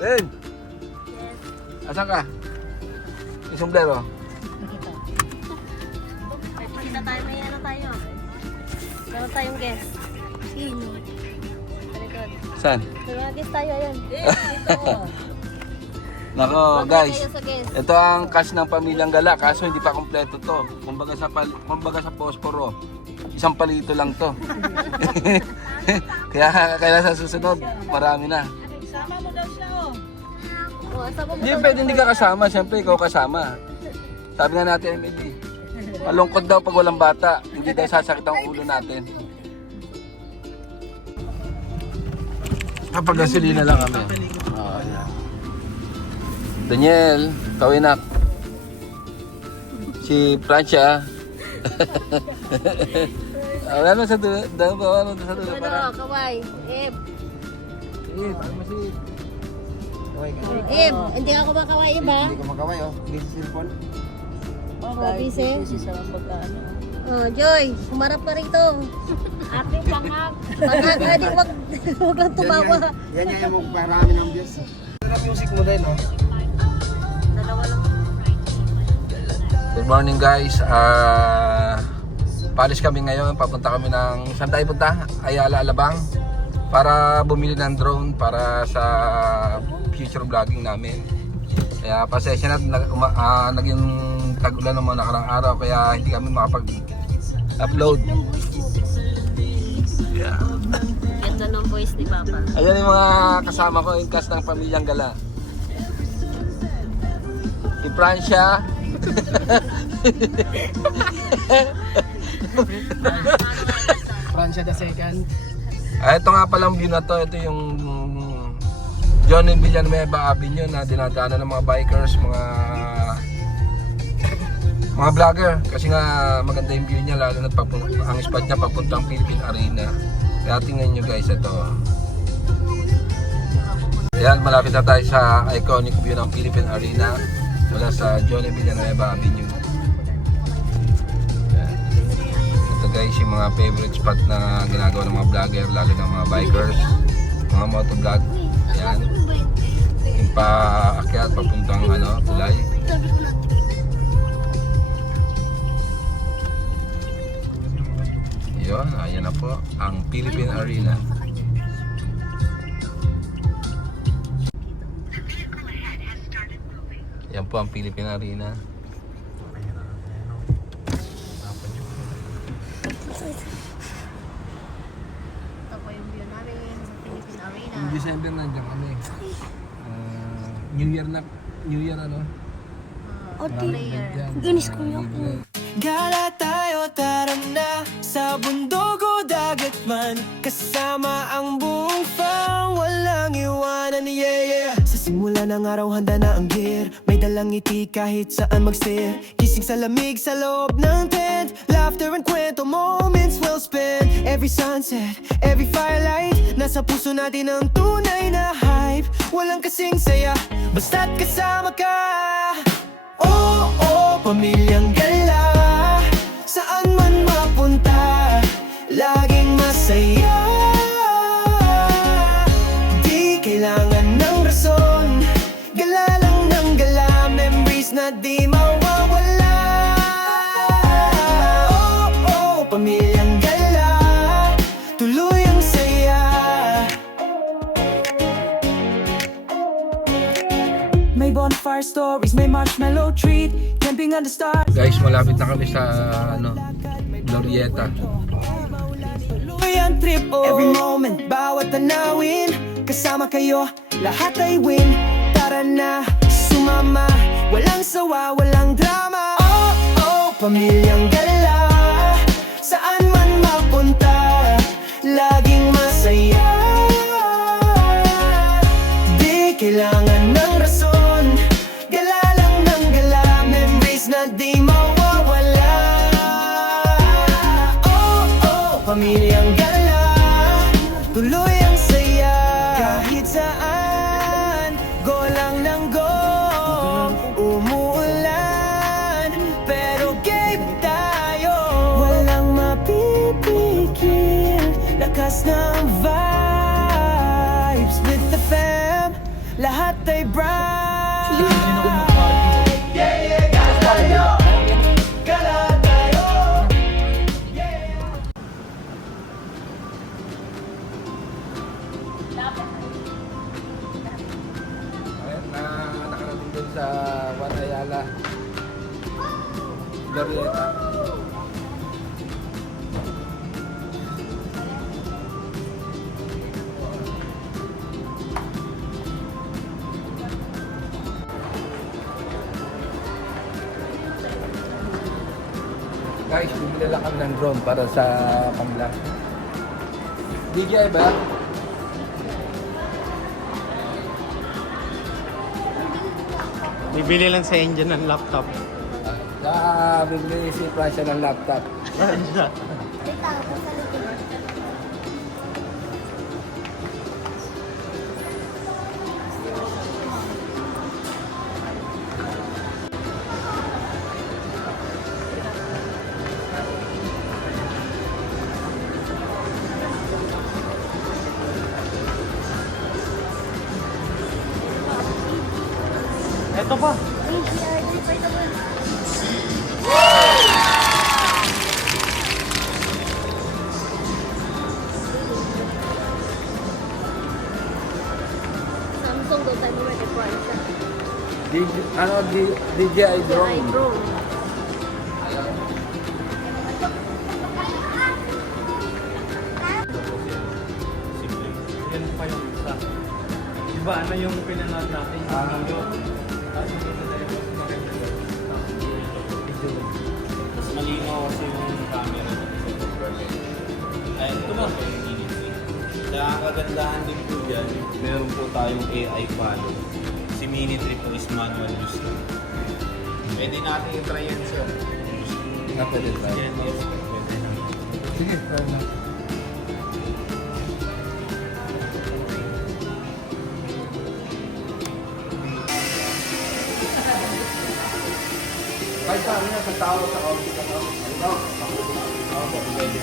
Ben! Asan ka? Yung sombrero. Ito. May pakita tayo, may ano tayo. Meron tayong guest. Sino? Talikod. Saan? May mga guest tayo, ayun. Dito. Nako guys, Kayo sa guest. ito ang cash ng pamilyang Gala, kaso hindi pa kompleto to. Kumbaga sa posporo, isang palito lang to. kaya sa susunod, marami na. Sama mo daw siya, oh. Oh, asama mo Hindi, daw. pwede hindi ka kasama, siyempre ikaw kasama. Sabi nga natin, Emily, malungkot daw pag walang bata, hindi daw sasakit ang ulo natin. Kapag gasolina lang kami. Oh, yeah. Daniel, kawinak. Si Francia. Wala na sa dulo. Wala na sa dulo. Ano, kaway. Eb. Parang masih. Kaway ka. Eb, hindi ka kumakaway, Eb, ha? Hindi ko makaway, oh. Busy cellphone. Oh, busy. Busy sa pagkaano. Oh, Joy, humarap ka rito. Aking pangag. Pagka di, wag lang tumawa. Yan yung magparami ng views. Ano music mo din, oh? Dalawa lang. Good morning guys. Palis kami ngayon. Papunta kami ng saan tayo punta? Ayala, Alabang. Para bumili ng drone para sa future vlogging namin. Kaya pasensya na naging tag-ulan ng mga nakarang araw kaya hindi kami makapag-upload. Yeah. Ganda ng voice ni Papa. Ayan yung mga kasama ko, yung cast ng pamilyang Gala. Si Francia. Francia the second. Ito nga palang view na to. Ito yung Johnny Villanueva Avenue na dinadaanan ng mga bikers, mga vlogger. Kasi nga maganda yung view niya, lalo na ang spot niya papuntang Philippine Arena. Kaya tingnan nyo guys ito. Ayan, malapit na tayo sa iconic view ng Philippine Arena mula sa Johnny Villanueva Avenue. Ayan. Ito guys yung mga favorite spot na ginagawa ng mga vlogger, lalo ng mga bikers, mga motovlog. Ayan. Yung paakyat papuntang tulay. Yun, ayan na po ang Philippine Arena. Yan po ang Philippine Arena. Ito po yung view namin sa Philippine Arena. Yung December nandiyan kami. New Year ano? Player. Ganis ko yun. Gala tayo, tara na sa bundok o dagat man. Kasama ang buong fam, walang iwanan, yeah, yeah. Sa simula ng araw, handa na ang gear. May dalang ngiti kahit saan mag-stare. Gising sa lamig sa loob ng tent. Laughter and kwento, moments well spent. Every sunset, every firelight. Nasa puso natin ang tunay na hype. Walang kasing saya, basta't kasama ka. Oh, oh, pamilyang Gala. Saan man mapunta, laging masaya. Di kailangan ng rason, gala lang ng gala. Memories na di mawawala. Oh, oh, pamilyang Gala. Tuloy ang saya. May bonfire stories, may marshmallow treat. Camping on the stars. Guys, malapit na kami sa Glorieta. Ang trip, oh. Every moment, bawat tanawin. Kasama kayo, lahat ay win. Tara na, sumama. Walang sawa, walang drama. Oh, oh, pamilyang Gala. Saan man mapunta, laging masaya. Di kailangan ng rason, gala lang ng gala. Memories na di mawawala. Oh, oh, pamilyang Gala. Tuloy ang saya. Kahit saan, go lang ng go. Umuulan, pero game tayo. Walang mapipigil, lakas ng vibes with the fam. lahat ay bright. Ayun, nakarating doon sa Juan Ayala. Glorieta. Guys, bumili lang kami ng drone para sa kanila. DJI ba? Bibili lang sa engine ng laptop. Bibili si Francia ng laptop. Ito pa. Samsung daw tayo mo price siya. DJI drone. DJI drone. Yan pa yung isa. Diba ano yung pinanood natin? Tapos dito tayo mas maganda. Mas malinaw kasi yung camera. Ay, ito ba? Kaya ang kagandahan din po dyan, meron po tayong AI follow. Si Mini 3 po is manual use lang. Pwede natin i-try yan sir. Pwede try. Yan, yes. Pwede na. Sige, try na. Kahit sa amin sa tao, sa office, sa tao. Pwede.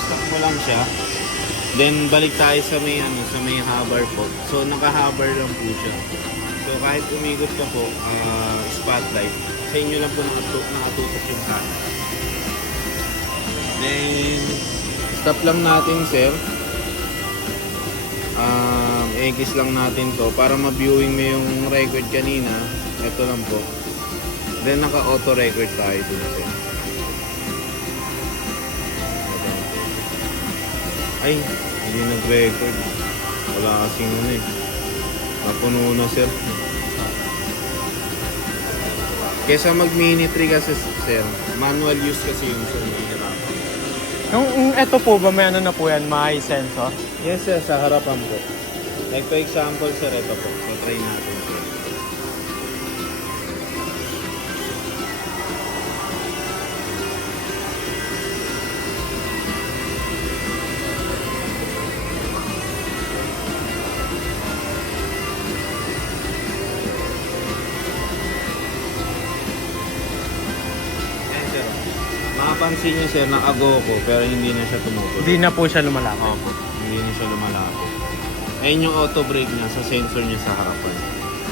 Stop mo lang siya. Then balik tayo sa may hover po. So naka-hover lang po siya. So kahit umikot ka po, spotlight, sa inyo lang po nakatutok yung camera. Then stop lang natin sir. X lang natin to para ma-viewing mo yung record kanina. Ito lang po. Then naka-auto record tayo dun sir. Ay, hindi nag-record. Wala kasing ano eh. Napuno na sir. Kesa mag-mini 3 kasi sir, manual use kasi yung sir. Yung ito po ba may ano na po yan, may sensor? Yes sir, sa harapan po. Like for example sir, ito po. So try natin sir. Mapapansin niyo sir, naka-go ko pero hindi na siya tumutuloy. Hindi na po siya lumalapit. Opo, hindi na siya lumalapit. Ayun yung auto brake niya sa sensor niya sa harapan.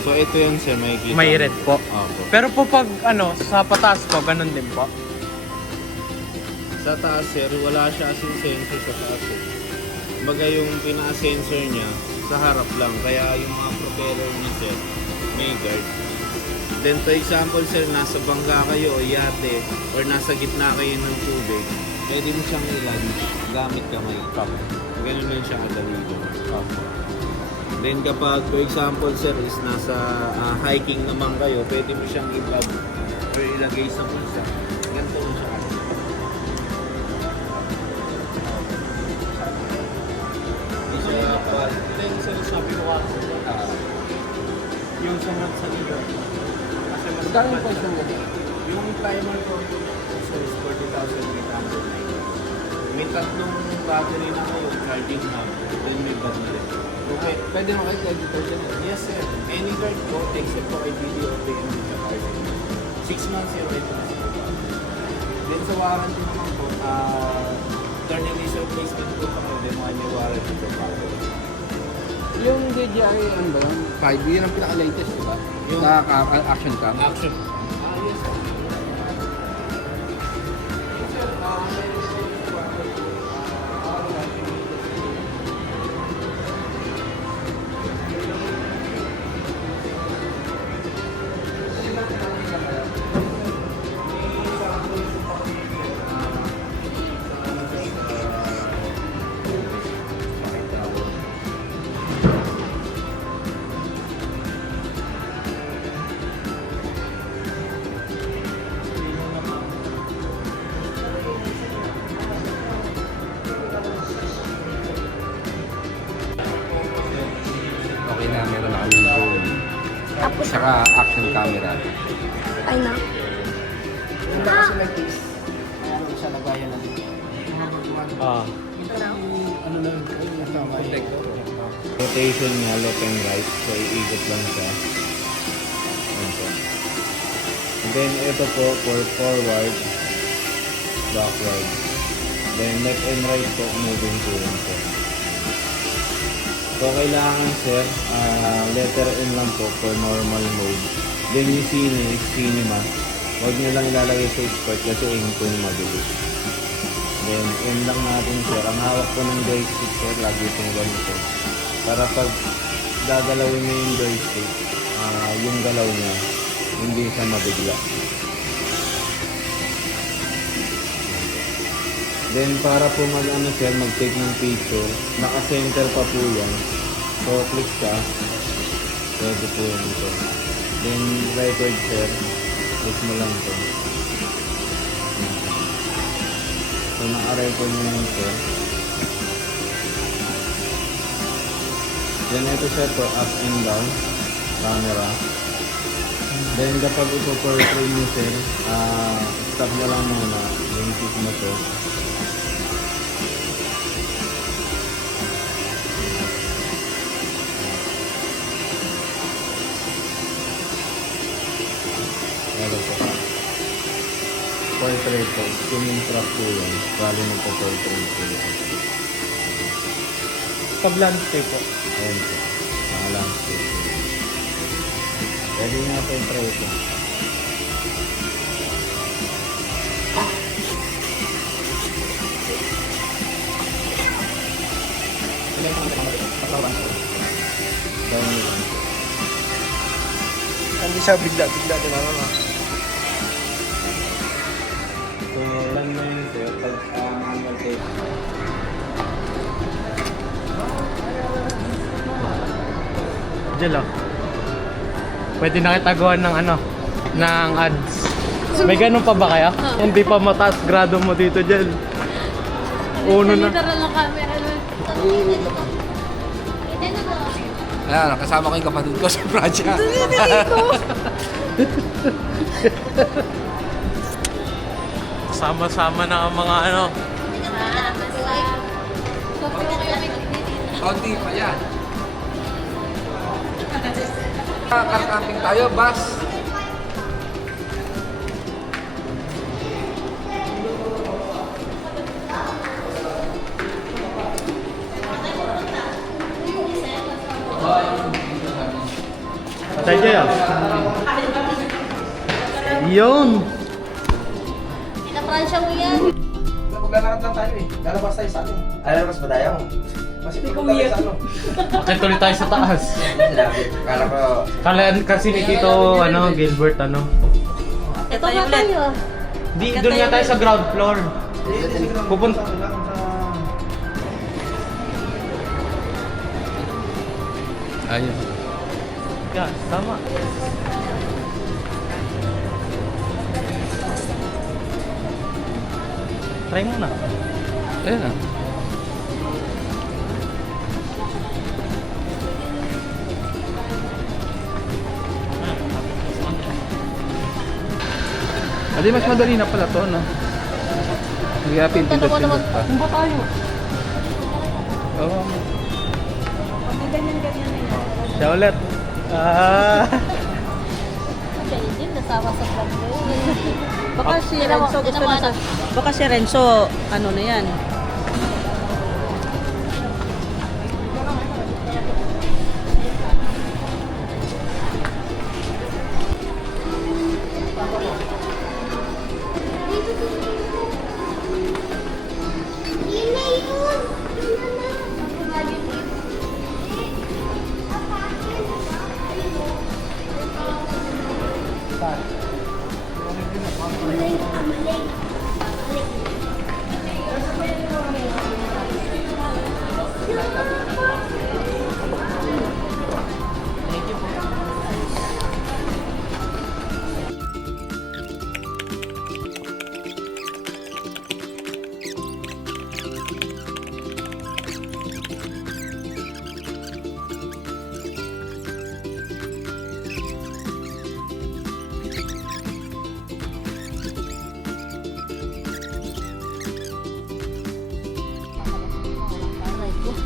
So ito yan sir, makikita. May red po. Opo. Pero po pag ano, sa pataas po, ganun din po. Sa taas sir, wala siya asing sensor sa taas eh. Kumbaga yung pinaka-sensor niya sa harap lang. Kaya yung mga propeller niya sir, may guard. Then for example sir, nasa bangka kayo o yate or nasa gitna kayo ng tubig, pwede mo siyang i-launch gamit kamay. Ganun lang siya kadali. Then kapag for example sir is nasa hiking naman kayo, pwede mo siyang i-plug or ilagay sa bulsa. Ganito mo siya. Hindi siya Then sinasabi ko kasi yung sunod sa iyo. Magkano yung price ng ganyan? Yung timer ko is 40,890. May tatlong battery na kayo, charging hub, then may battery. Okay. Pwede mo kayo 20%. Yes sir. Any guard po, except po kay video or PMD sa card. 6 months yung rate na sa Then sa warranty naman po, turning laser replacement po pa then 1 year warranty po pa. Yung DJI, ano ba yun? 5, yun ang pinaka-latest, di ba? Yung- Na action cam. Action. Yes sir. Okay na, meron na kami drone. Tapos, Saka action camera. ay na. Hindi kasi may case. Kaya ano siya lagayan lang. Ah. Ano na yun? Ayun, nasa may Rotation niya, left and right. So, iikot lang siya. Ayan po. And then, ito po for forward, backward. Then, left and right po, moving po yun po. So, kailangan sir, letter N lang po for normal mode. Then, yung cine is cinema. Huwag nyo lang ilalagay sa expert kasi aim po yung mabilis. Then, N lang natin sir. Ang hawak po ng joystick sir, lagi itong ganito. Para pag gagalawin niya yung joystick, yung galaw niya, hindi siya mabigla. Then para po mag-take ng picture, naka-center pa po yan. So click ka, pwede po yan ito. Then record sir, click mo lang to. So naka-record mo yan sir. Then ito sir for up and down camera. Then kapag ipo-portray mo sir, stop mo lang muna. Then click mo to. Ito po. Portrait po. Swimming trap po yan. Bali nagpo-portrait po yan. Pag landscape po. Ayan po. Mga landscape. Pwede nga po i-try ito. Down nyo lang po. Hindi siya bigla-bigla din ano na. So, lang mo yun sir. Pag manual tape. Diyan lang. Pwede na kitagawan ng ano, ng ads. May ganun pa ba kaya? Hindi pa mataas grado mo dito dyan. Uno na. Literal ng camera na. Ayan, kasama ko yung kapatid ko sa project. Sama-sama na ang mga ano. Konti pa yan. Car-camping tayo, bus. Patay dyan. Yun. Pinapransya mo yan. Maglalakad lang tayo eh. Lalabas tayo sa atin. Lalabas ba tayo? Mas ipikot tayo sa ano. Bakit tuloy tayo sa taas? Sinabi. Kala ko. Kala kasi ni Tito, ano, Gilbert, ano. Ito nga tayo. Di, doon nga tayo sa ground floor. Pupunta. Ayun. Yan, tama. Try mo na. Ayun na. Adi, mas madali na pala to, no? Hindi kaya pindot-pindot pa. Kung ba tayo? Oo. Siya ulit. Ah. Kaya din, nasawa sa vlog mo yun. Baka si Renzo gusto na sa... Baka si Renzo, ano na yan.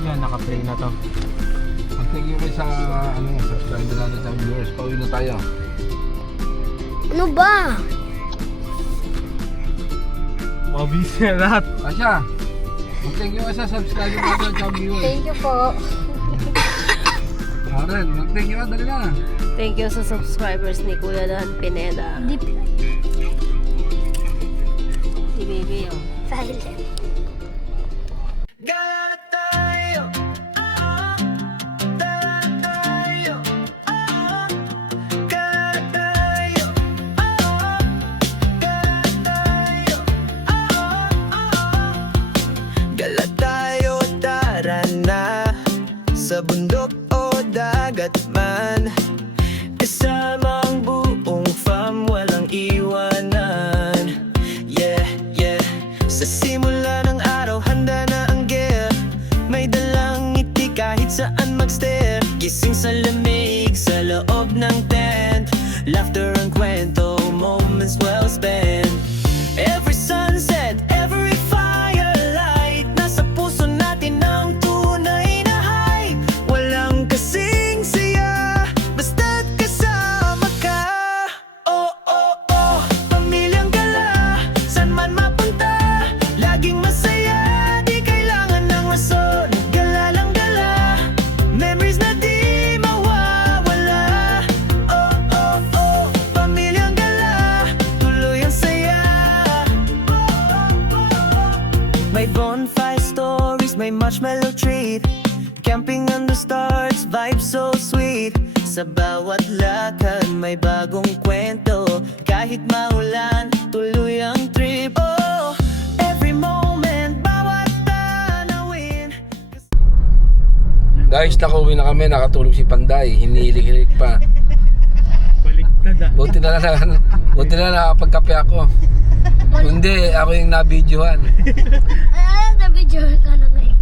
Yan, naka-play na to. Thank you guys sa subscriber natin sa viewers. Pauwi na tayo. Ano ba? Mabisi na lahat. Asya, thank you guys sa subscriber natin sa viewers. Thank you po. Aren, mag-thank you, dali na. Thank you sa subscribers ni Kuya Dan Pineda. Si Baby, oh. Silent. Gala tayo, tara tayo, gala tayo, gala tayo, tara na, sa bundok o dagat man, kasama ang buong fam, walang iwanan. Yeah, yeah, sa simula ng araw handa na ang gear, may dalang ngiti kahit saan mag-stare. Gising sa lamig sa loob ng tent, laughter ang kwento, moments well spent. Every sunset, every firelight, nasa puso natin ang tunay na hype. Walang kasing saya, basta't kasama ka. Oh, oh, oh, pamilyang gala, saan man mapunta, laging masaya, di kailangan ng rason. Gala lang gala, memories na di mawawala. Oh, oh, oh, pamilyang gala, tuloy ang saya. May bonfire stories, may marshmallow treat, camping under stars, vibe so sweet. Sa bawat lakad may bagong kwento, kahit maulan, tuloy ang trip. Oh, every moment, bawat tanawin. Guys, nakauwi na kami, nakatulog si Panday, hinihilik-hilik pa. Baliktad ah. Buti na nakapagkape ako. Hindi, ako yung nabidyohan. Na-video ka na ngayon.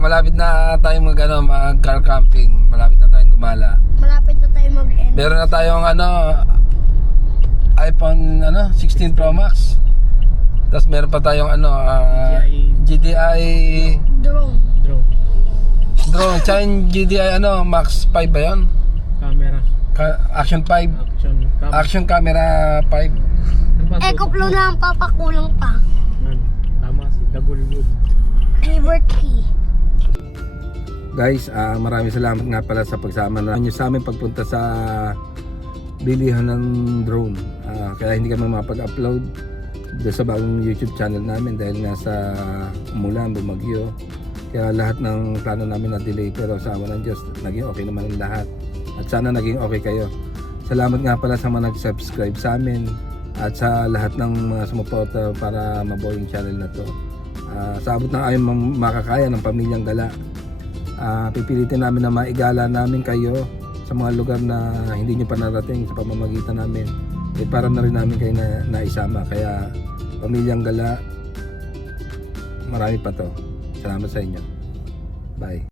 Malapit na tayong mag-car camping. Malapit na tayong gumala. Malapit na tayo mag-end. Meron na tayong iPhone 16 Pro Max. Tapos meron pa tayong GDI Drone. drone. Tsaka yung GDI Max 5 ba yun? Camera. Action 5. Action. Action camera 5. Eco-flow na ang papakulang pa. Tama, si Dagulwood. Favorite key. Guys, maraming salamat nga pala sa pagsama na nyo sa amin pagpunta sa bilihan ng drone. Kaya hindi kami mapag-upload doon sa bagong YouTube channel namin dahil nga sa umulan, bumagyo. Kaya lahat ng plano namin na delay, pero sa awa ng Diyos naging okay naman ang lahat. At sana naging okay kayo. Salamat nga pala sa mga nag-subscribe sa amin at sa lahat ng mga sumuporta para mabuo yung channel na to. Sa abot ng ayong makakaya ng Pamilyang Gala, pipilitin namin na maigala namin kayo sa mga lugar na hindi nyo pa narating sa pamamagitan namin. Para na rin namin kayo na isama. Kaya Pamilyang Gala, marami pa to. Salamat sa inyo. Bye.